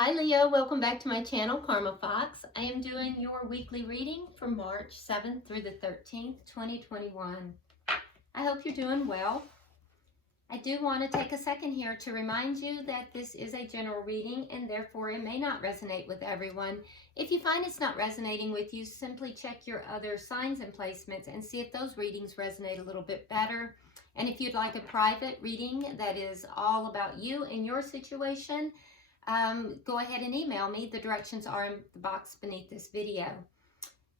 Hi Leo, welcome back to my channel, Karma Fox. I am doing your weekly reading for March 7th through the 13th, 2021. I hope you're doing well. I do want to take a second here to remind you that this is a general reading and therefore it may not resonate with everyone. If you find it's not resonating with you, simply check your other signs and placements and see if those readings resonate a little bit better. And if you'd like a private reading that is all about you and your situation, go ahead and email me. The directions are in the box beneath this video.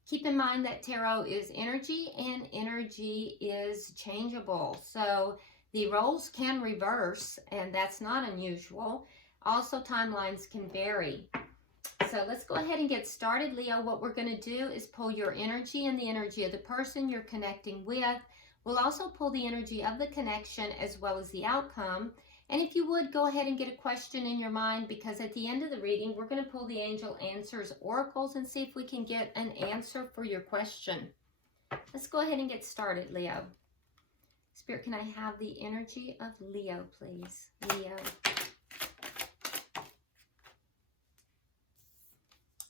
Keep in mind that tarot is energy and energy is changeable. So the roles can reverse and that's not unusual. Also, timelines can vary. So let's go ahead and get started, Leo. What we're going to do is pull your energy and the energy of the person you're connecting with. We'll also pull the energy of the connection as well as the outcome. And if you would, go ahead and get a question in your mind, because at the end of the reading, we're going to pull the Angel Answers Oracles and see if we can get an answer for your question. Let's go ahead and get started, Leo. Spirit, can I have the energy of Leo, please? Leo.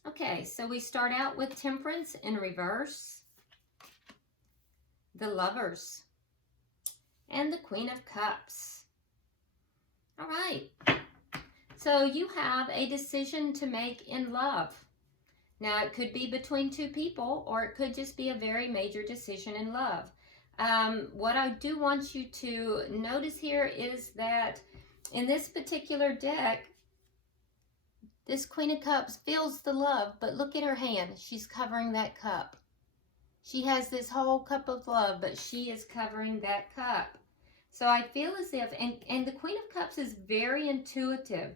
Okay, so we start out with Temperance in reverse, the Lovers, and the Queen of Cups. All right, so you have a decision to make in love. Now, it could be between two people, or it could just be a very major decision in love. What I do want you to notice here is that in this particular deck, this Queen of Cups feels the love, but look at her hand. She's covering that cup. She has this whole cup of love, but she is covering that cup. So I feel as if, and the Queen of Cups is very intuitive.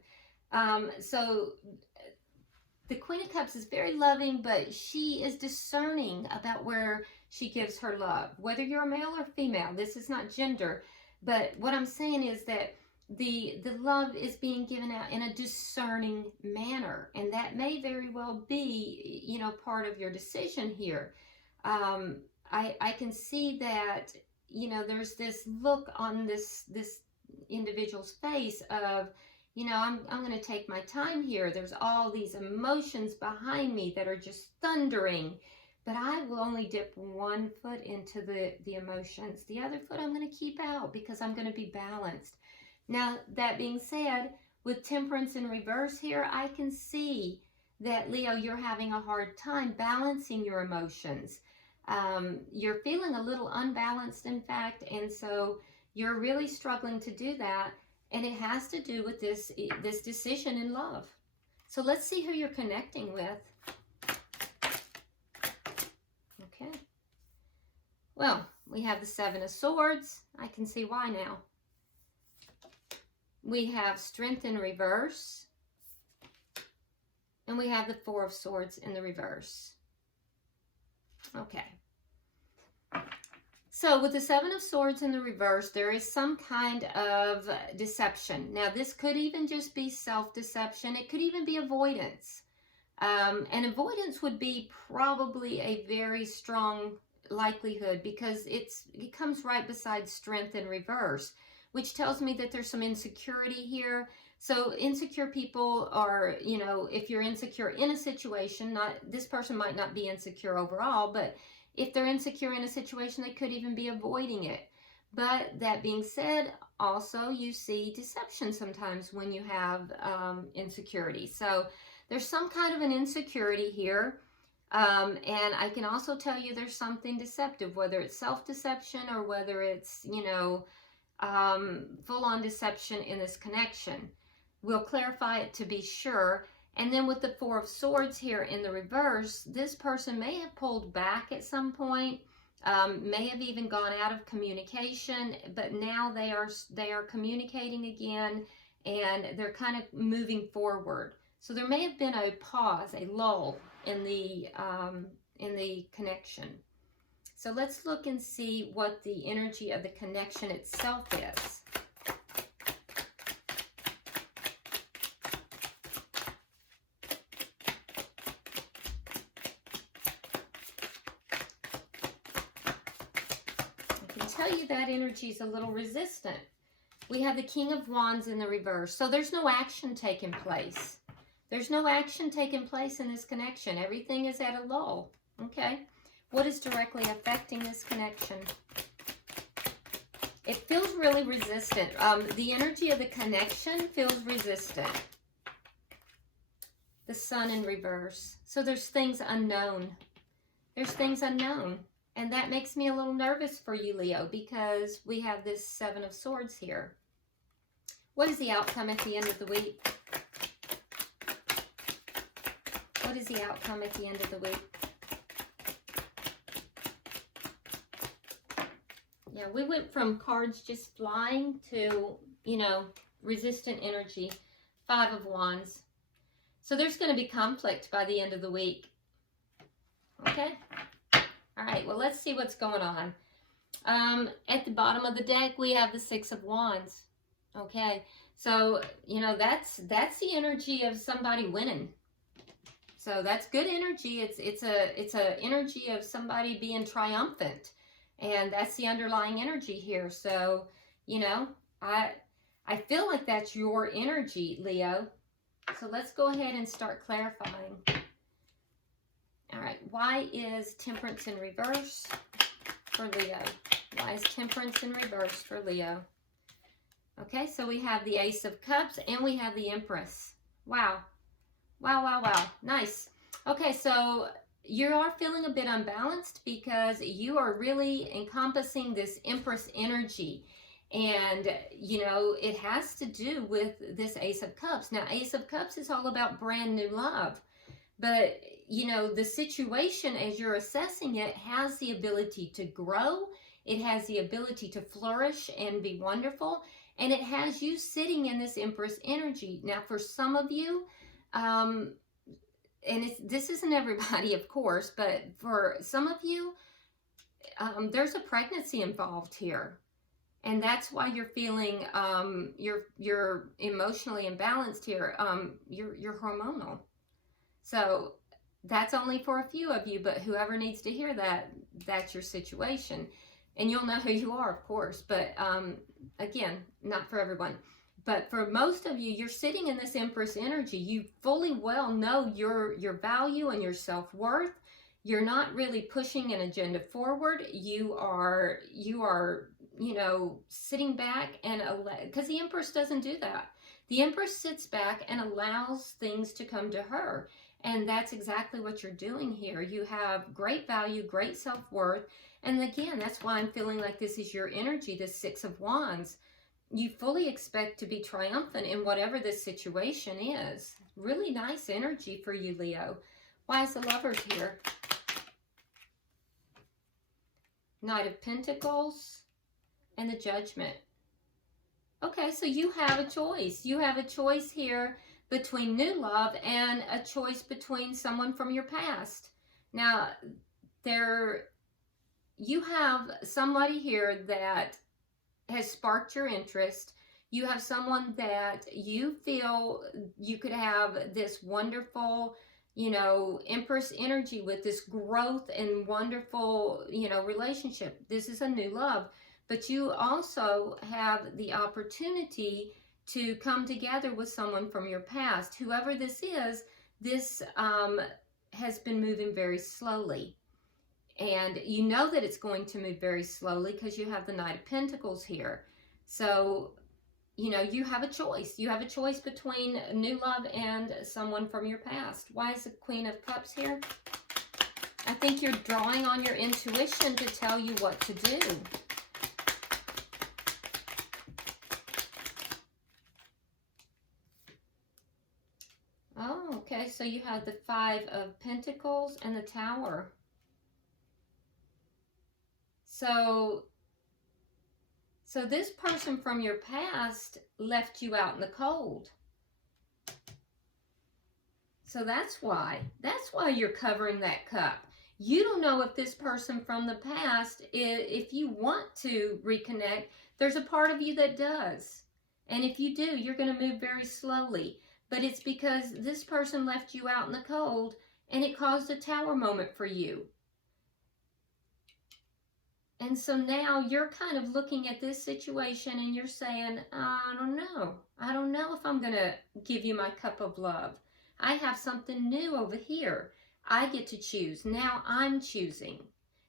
So the Queen of Cups is very loving, but she is discerning about where she gives her love. Whether you're a male or female, this is not gender. But what I'm saying is that the love is being given out in a discerning manner. And that may very well be, you know, part of your decision here. I can see that, you know, there's this look on this individual's face of, you know, I'm going to take my time here. There's all these emotions behind me that are just thundering, but I will only dip one foot into the emotions. The other foot I'm going to keep out because I'm going to be balanced. Now, that being said, with Temperance in reverse here, I can see that, Leo, you're having a hard time balancing your emotions. You're feeling a little unbalanced, in fact, and so you're really struggling to do that, and it has to do with this decision in love. So let's see who you're connecting with. Okay. Well, we have the Seven of Swords. I can see why now. We have Strength in reverse, and we have the Four of Swords in the reverse. Okay. So with the Seven of Swords in the reverse, there is some kind of deception. Now, this could even just be self-deception. It could even be avoidance. And avoidance would be probably a very strong likelihood because it comes right beside Strength in reverse, which tells me that there's some insecurity here. So insecure people are, you know, if you're insecure in a situation, this person might not be insecure overall, but if they're insecure in a situation, they could even be avoiding it. But that being said, also you see deception sometimes when you have insecurity. So there's some kind of an insecurity here. And I can also tell you there's something deceptive, whether it's self-deception or whether it's, you know, full-on deception in this connection. We'll clarify it to be sure. And then with the Four of Swords here in the reverse, this person may have pulled back at some point, may have even gone out of communication, but now they are communicating again, and they're kind of moving forward. So there may have been a pause, a lull in the connection. So let's look and see what the energy of the connection itself is. Tell you that energy is a little resistant. We have the King of Wands in the reverse, so there's no action taking place. There's no action taking place in this connection. Everything is at a lull. Okay. What is directly affecting this connection? It feels really resistant. The energy of the connection feels resistant. The Sun in reverse. So there's things unknown. There's things unknown. And that makes me a little nervous for you, Leo, because we have this Seven of Swords here. What is the outcome at the end of the week? What is the outcome at the end of the week? Yeah, we went from cards just flying to, you know, resistant energy. Five of Wands. So there's going to be conflict by the end of the week. Okay? All right, well, let's see what's going on. At the bottom of the deck, we have the Six of Wands. Okay, so, you know, that's the energy of somebody winning. So that's good energy. It's a energy of somebody being triumphant. And that's the underlying energy here. So, you know, I feel like that's your energy, Leo. So let's go ahead and start clarifying. All right, why is Temperance in reverse for Leo? Why is Temperance in reverse for Leo? Okay, so we have the Ace of Cups and we have the Empress. Wow. Wow, wow, wow. Nice. Okay, so you are feeling a bit unbalanced because you are really encompassing this Empress energy. And, you know, it has to do with this Ace of Cups. Now, Ace of Cups is all about brand new love. But, you know, the situation as you're assessing it has the ability to grow. It has the ability to flourish and be wonderful. And it has you sitting in this Empress energy. Now, for some of you, and this isn't everybody, of course, but for some of you, there's a pregnancy involved here. And that's why you're feeling, you're emotionally imbalanced here. You're hormonal. So that's only for a few of you, but whoever needs to hear that, that's your situation. And you'll know who you are, of course, but again, not for everyone. But for most of you, you're sitting in this Empress energy. You fully well know your value and your self-worth. You're not really pushing an agenda forward. You are, you know, sitting back and, because the Empress doesn't do that. The Empress sits back and allows things to come to her. And that's exactly what you're doing here. You have great value, great self-worth. And again, that's why I'm feeling like this is your energy, this Six of Wands. You fully expect to be triumphant in whatever this situation is. Really nice energy for you, Leo. Why is the Lovers here? Knight of Pentacles and the Judgment. Okay, so you have a choice. You have a choice here between new love and a choice between someone from your past. Now, you have somebody here that has sparked your interest. You have someone that you feel you could have this wonderful, you know, Empress energy with, this growth and wonderful, you know, relationship. This is a new love. But you also have the opportunity to come together with someone from your past. Whoever this is, this has been moving very slowly. And you know that it's going to move very slowly because you have the Knight of Pentacles here. So, you know, you have a choice. You have a choice between new love and someone from your past. Why is the Queen of Cups here? I think you're drawing on your intuition to tell you what to do. Oh, okay. So you have the Five of Pentacles and the Tower. So this person from your past left you out in the cold. So that's why you're covering that cup. You don't know if this person from the past, if you want to reconnect, there's a part of you that does. And if you do, you're going to move very slowly. But it's because this person left you out in the cold and it caused a Tower moment for you. And so now you're kind of looking at this situation and you're saying, I don't know. I don't know if I'm going to give you my cup of love. I have something new over here. I get to choose. Now I'm choosing.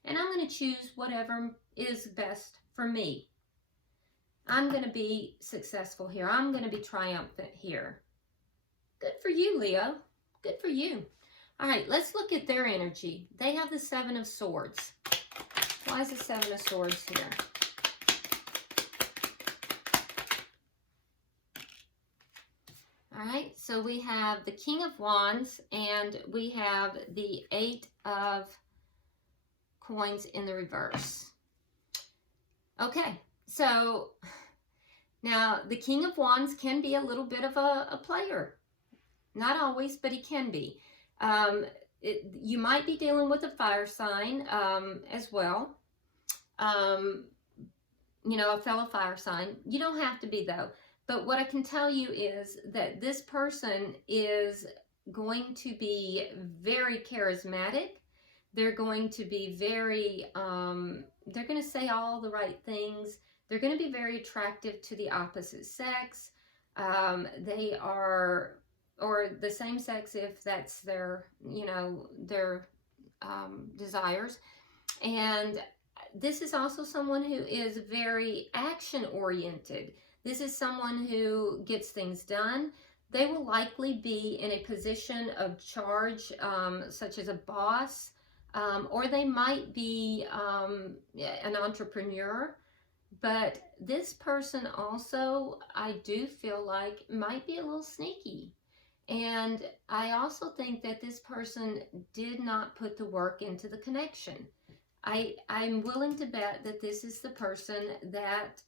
And I'm going to choose whatever is best for me. I'm going to be successful here. I'm going to be triumphant here. Good for you, Leo. Good for you. All right, let's look at their energy. They have the Seven of Swords. Why is the Seven of Swords here? All right, so we have the King of Wands and we have the Eight of Coins in the reverse. Okay, so now the King of Wands can be a little bit of a player. Not always, but he can be. You might be dealing with a fire sign as well. You know, a fellow fire sign. You don't have to be, though. But what I can tell you is that this person is going to be very charismatic. They're going to be very, they're going to say all the right things. They're going to be very attractive to the opposite sex. They are, or the same sex if that's their, you know, their desires. And this is also someone who is very action-oriented. This is someone who gets things done. They will likely be in a position of charge, such as a boss, or they might be an entrepreneur. But this person also, I do feel like, might be a little sneaky. And I also think that this person did not put the work into the connection. I'm willing to bet that this is the person that,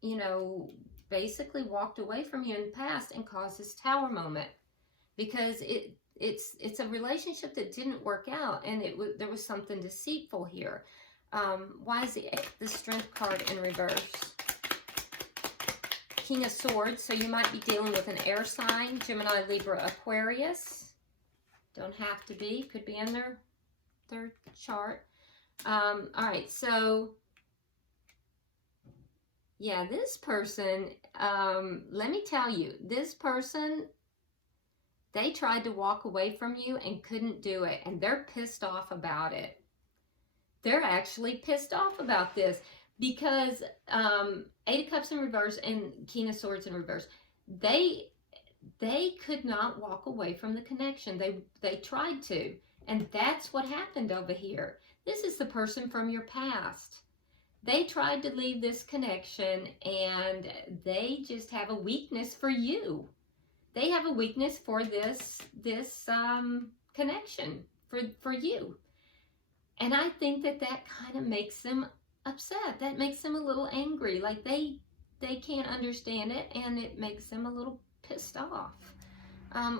you know, basically walked away from you in the past and caused this tower moment, because it's a relationship that didn't work out, and there was something deceitful here. Why is the Strength card in reverse? King of Swords, so you might be dealing with an air sign, Gemini, Libra, Aquarius. Don't have to be, could be in their chart. All right, so yeah, this person, let me tell you, this person, they tried to walk away from you and couldn't do it, and they're pissed off about it. They're actually pissed off about this because Eight of Cups in reverse and King of Swords in reverse, they could not walk away from the connection. They tried to, and that's what happened over here. This is the person from your past. They tried to leave this connection, and they just have a weakness for you. They have a weakness for this connection for you. And I think that kind of makes them upset. That makes them a little angry. Like they can't understand it, and it makes them a little pissed off.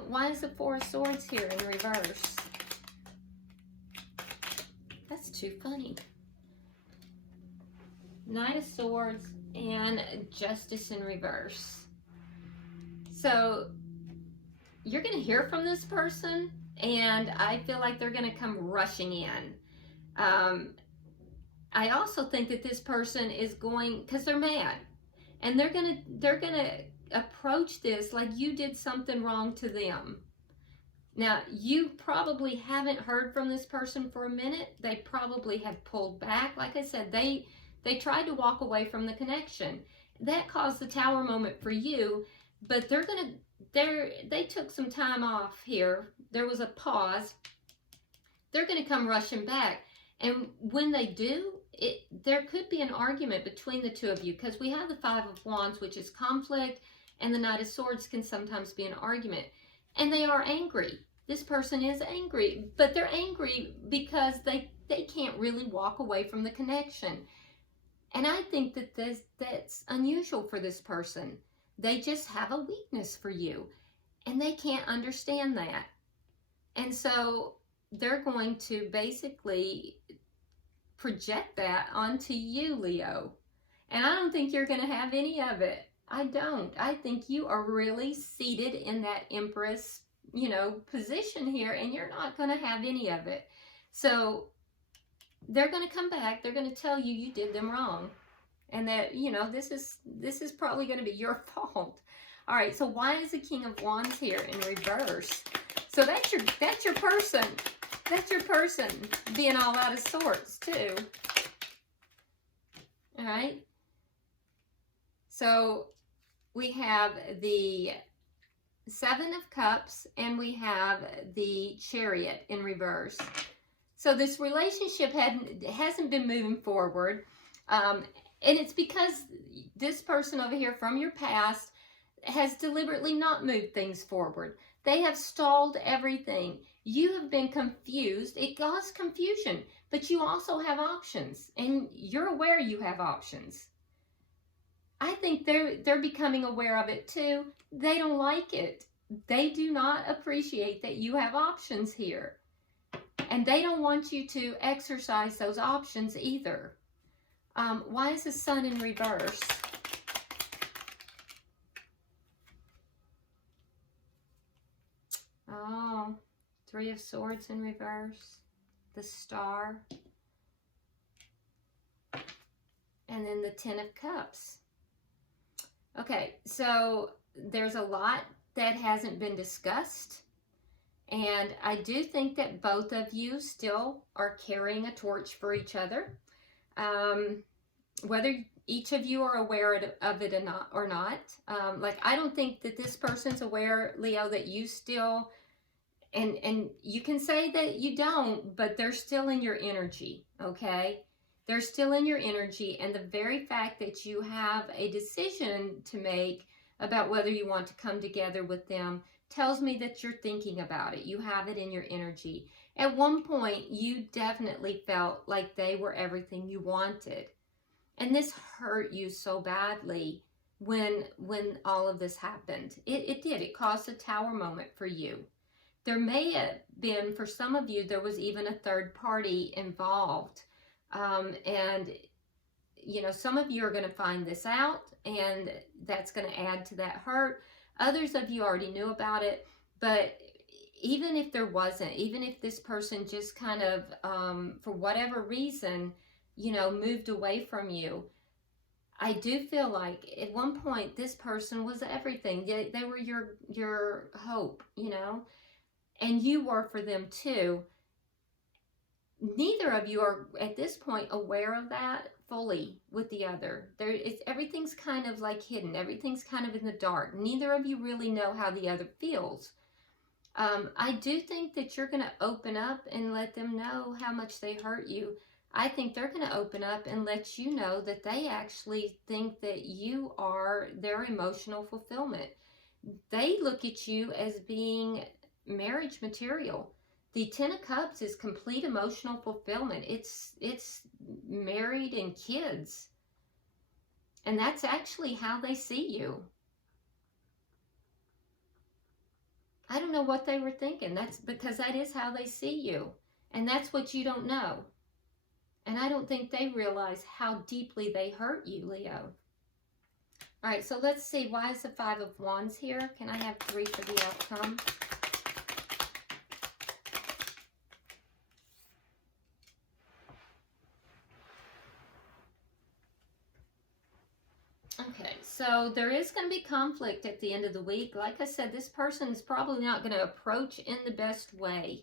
Why is the Four of Swords here in reverse? That's too funny. Knight of Swords and Justice in reverse. So you're going to hear from this person, and I feel like they're going to come rushing in. I also think that this person is going, because they're mad, and they're gonna approach this like you did something wrong to them. Now, you probably haven't heard from this person for a minute. They probably have pulled back. Like I said, they tried to walk away from the connection. That caused the tower moment for you, but they took some time off here. There was a pause. They're going to come rushing back. And when they do, there could be an argument between the two of you, because we have the Five of Wands, which is conflict, and the Knight of Swords can sometimes be an argument. And they are angry. This person is angry, but they're angry because they can't really walk away from the connection. And I think that that's unusual for this person. They just have a weakness for you, and they can't understand that. And so they're going to basically project that onto you, Leo. And I don't think you're going to have any of it. I don't. I think you are really seated in that Empress, position here, and you're not going to have any of it. So they're going to come back. They're going to tell you you did them wrong, and that, this is probably going to be your fault. All right, so why is the King of Wands here in reverse? So that's your person. That's your person being all out of sorts too. All right. So we have the Seven of Cups and we have the Chariot in reverse. So this relationship hasn't been moving forward. And it's because this person over here from your past has deliberately not moved things forward. They have stalled everything. You have been confused. It caused confusion, but you also have options, and you're aware you have options. I think they're becoming aware of it too. They don't like it. They do not appreciate that you have options here. And they don't want you to exercise those options either. Why is the Sun in reverse? Oh, Three of Swords in reverse. The Star. And then the Ten of Cups. Okay, so there's a lot that hasn't been discussed. And I do think that both of you still are carrying a torch for each other. Whether each of you are aware of it or not. Like, I don't think that this person's aware, Leo, that you still, and you can say that you don't, but they're still in your energy, okay? They're still in your energy, and the very fact that you have a decision to make about whether you want to come together with them tells me that you're thinking about it. You have it in your energy. At one point, you definitely felt like they were everything you wanted. And this hurt you so badly when all of this happened. It did. It caused a tower moment for you. There may have been, for some of you, there was even a third party involved. And, you know, some of you are going to find this out, and that's going to add to that hurt. Others of you already knew about it, but even if there wasn't, even if this person just kind of, for whatever reason, you know, moved away from you, I do feel like at one point this person was everything. They were your hope, you know, and you were for them too. Neither of you are at this point aware of that fully with the other. Everything's kind of like hidden. Everything's kind of in the dark. Neither of you really know how the other feels. I do think that you're going to open up and let them know how much they hurt you. I think they're going to open up and let you know that they actually think that you are their emotional fulfillment. They look at you as being marriage material. The Ten of Cups is complete emotional fulfillment. It's married and kids. And that's actually how they see you. I don't know what they were thinking. That's because that is how they see you. And that's what you don't know. And I don't think they realize how deeply they hurt you, Leo. All right, so let's see. Why is the Five of Wands here? Can I have 3 for the outcome? Okay, so there is going to be conflict at the end of the week. Like I said, this person is probably not going to approach in the best way.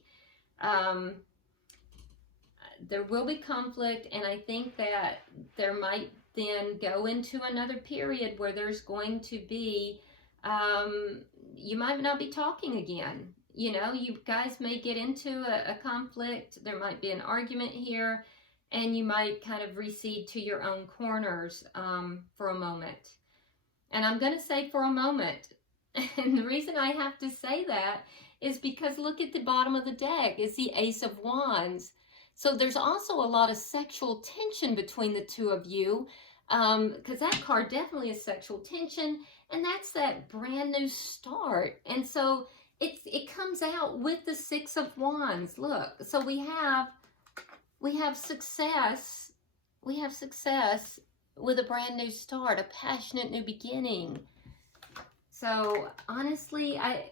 There will be conflict, and I think that there might then go into another period where there's going to be, you might not be talking again. You know, you guys may get into a conflict. There might be an argument here, and you might kind of recede to your own corners for a moment. And I'm going to say for a moment. And the reason I have to say that is because look at the bottom of the deck. It's the Ace of Wands. So there's also a lot of sexual tension between the two of you, because that card definitely is sexual tension, and that's that brand new start. And so it comes out with the Six of Wands. Look, so we have success. We have success with a brand new start, a passionate new beginning. So honestly, I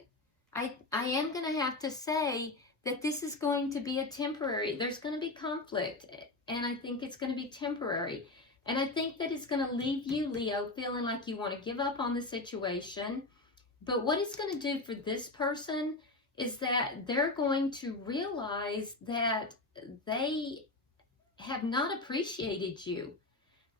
am going to have to say that this is going to be a temporary, there's going to be conflict, and I think it's going to be temporary. And I think that it's going to leave you, Leo, feeling like you want to give up on the situation. But what it's going to do for this person is that they're going to realize that they have not appreciated you.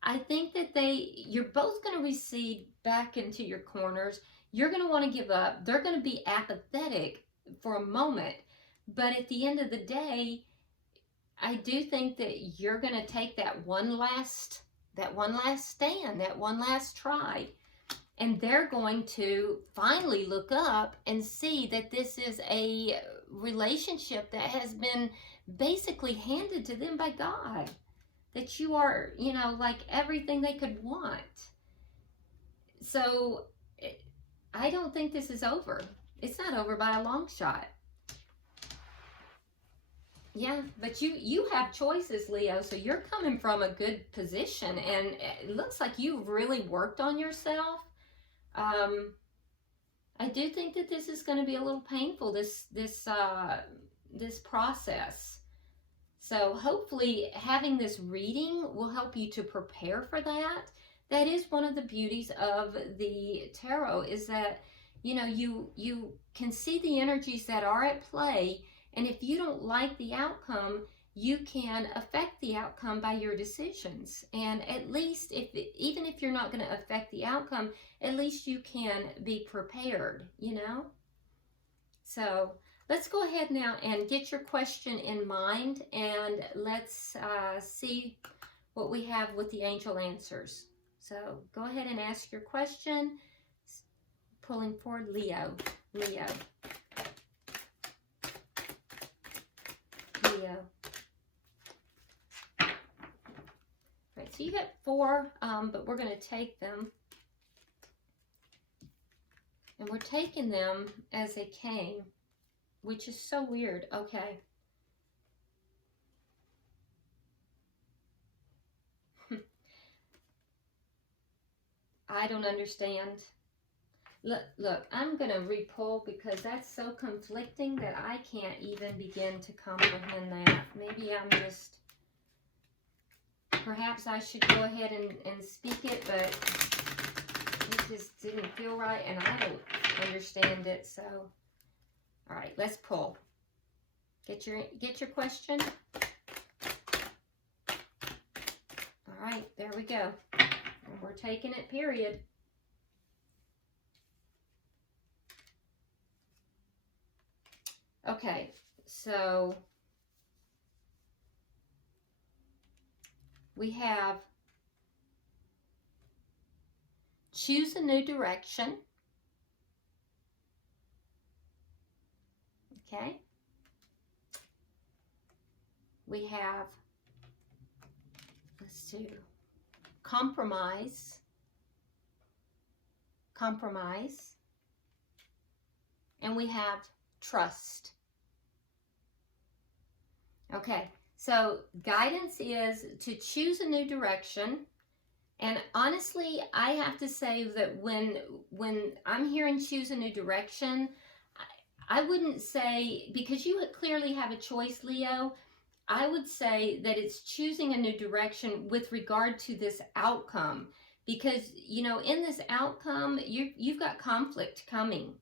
I think that you're both going to recede back into your corners. You're going to want to give up. They're going to be apathetic for a moment. But at the end of the day, I do think that you're going to take that one last stand, that one last try. And they're going to finally look up and see that this is a relationship that has been basically handed to them by God. That you are, you know, like everything they could want. So I don't think this is over. It's not over by a long shot. Yeah, but you have choices, Leo, so you're coming from a good position, and it looks like you really worked on yourself. I do think that this is going to be a little painful, this process. So hopefully having this reading will help you to prepare for that. That is one of the beauties of the tarot, is that, you know, you can see the energies that are at play, and if you don't like the outcome, you can affect the outcome by your decisions. And at least, even if you're not going to affect the outcome, at least you can be prepared, you know? So let's go ahead now and get your question in mind, and let's see what we have with the angel answers. So go ahead and ask your question. Pulling forward Leo. Leo. Right, so you got 4, but we're going to take them. And we're taking them as they came, which is so weird. Okay. I don't understand. Look, I'm going to re-pull because that's so conflicting that I can't even begin to comprehend that. Maybe I'm just... Perhaps I should go ahead and speak it, but it just didn't feel right, and I don't understand it. So, all right, let's pull. Get your question. All right, there we go. And we're taking it, period. Okay, so we have choose a new direction. Okay. We have, let's do compromise. Compromise. And we have trust. Okay, so guidance is to choose a new direction. And honestly, I have to say that when I'm hearing choose a new direction, I wouldn't say, because you clearly have a choice, Leo, I would say that it's choosing a new direction with regard to this outcome. Because, you know, in this outcome, you've got conflict coming.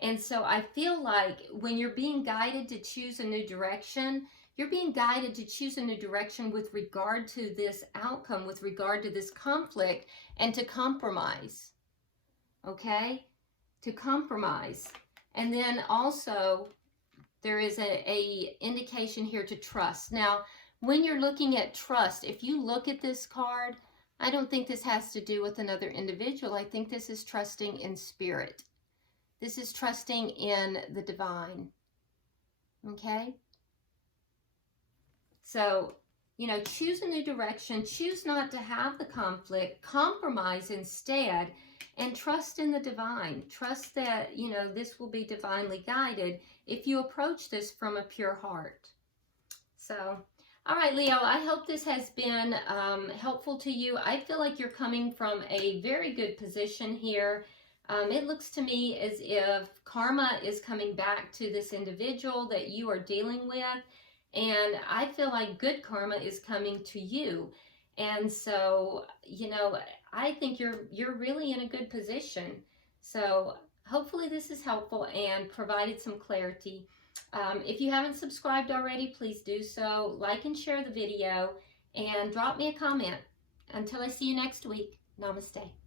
And so I feel like when you're being guided to choose a new direction, you're being guided to choose a new direction with regard to this outcome, with regard to this conflict, and to compromise. Okay? To compromise. And then also, there is a indication here to trust. Now, when you're looking at trust, if you look at this card, I don't think this has to do with another individual. I think this is trusting in spirit. This is trusting in the divine. Okay? So, you know, choose a new direction. Choose not to have the conflict. Compromise instead. And trust in the divine. Trust that, you know, this will be divinely guided if you approach this from a pure heart. So, all right, Leo, I hope this has been helpful to you. I feel like you're coming from a very good position here. It looks to me as if karma is coming back to this individual that you are dealing with. And I feel like good karma is coming to you. And so, you know, I think you're really in a good position. So hopefully this is helpful and provided some clarity. If you haven't subscribed already, please do so. Like and share the video and drop me a comment. Until I see you next week, namaste.